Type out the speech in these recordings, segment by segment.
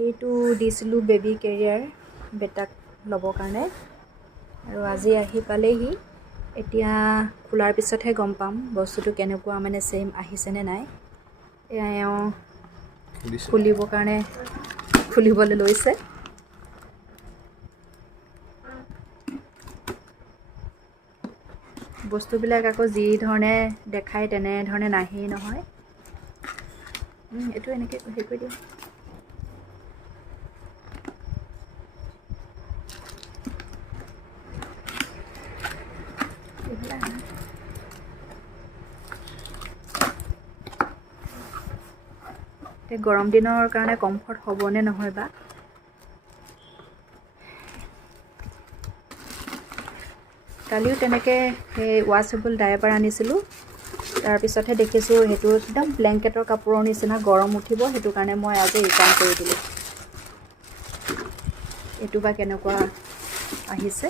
এইটো দিছিলোঁ baby career বেটাক ল'বৰ কাৰণে আৰু আজি আহি পালেহি। এতিয়া খোলাৰ পিছতহে গম পাম বস্তুটো কেনেকুৱা মানে ছেইম আহিছেনে নাই। এয়া এওঁ খুলিবৰ কাৰণে খুলিবলৈ লৈছে। বস্তুবিলাক আকৌ যি ধৰণে দেখায় তেনেধৰণে নাহেই নহয়। এইটো এনেকৈ হেৰি কৰি দিওঁ। এতিয়া গৰম দিনৰ কাৰণে কমফৰ্ট হ'বনে নহয় বা। কালিও তেনেকৈ সেই ৱাশ্বেবল ডায়েপাৰ আনিছিলোঁ। তাৰপিছতহে দেখিছোঁ সেইটো একদম ব্লেংকেটৰ কাপোৰৰ নিচিনা গৰম উঠিব, সেইটো কাৰণে মই আজি ৰিটাৰ্ণ কৰি দিলোঁ। এইটো বা কেনেকুৱা আহিছে।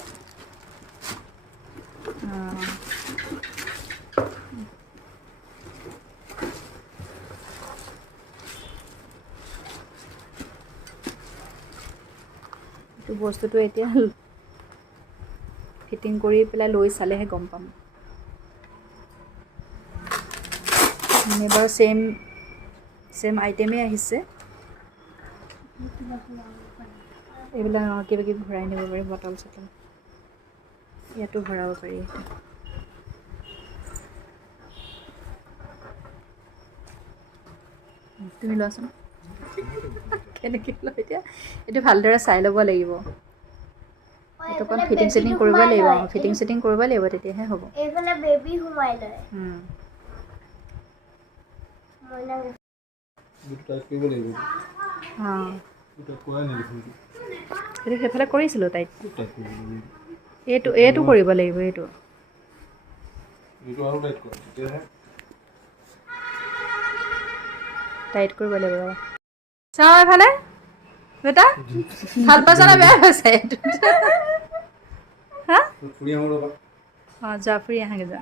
এইটো বস্তুটো এতিয়া ফিটিং কৰি পেলাই লৈ চালেহে গম পাম। এইবাৰ ছেম আইটেমেই আহিছে। এইবিলাক কিবা কিবি ভৰাই নিব পাৰি, বটল চটল ইয়াতো ভৰাব পাৰি। তুমি লোৱাচোন কেনেকৈ লোৱা এতিয়া। এইটো ভালদৰে চাই ল'ব লাগিব। এইটো অকণ ফিটিং চিটিং কৰিব লাগিব। ফিটিং চিটিং কৰিব লাগিব, তেতিয়াহে হ'ব। এইফালে বেবী সোমাই লয়। সেইটো সেইফালে কৰিছিলোঁ তাইত। এইটো কৰিব লাগিব। এইটো টাইট কৰিব লাগিব। চাওঁ এফালে বেটা, ভাল পাইছা না বেয়া হৈছে এইটো? হা? অঁ, যোৱা ফুৰি আহাগৈ যোৱা।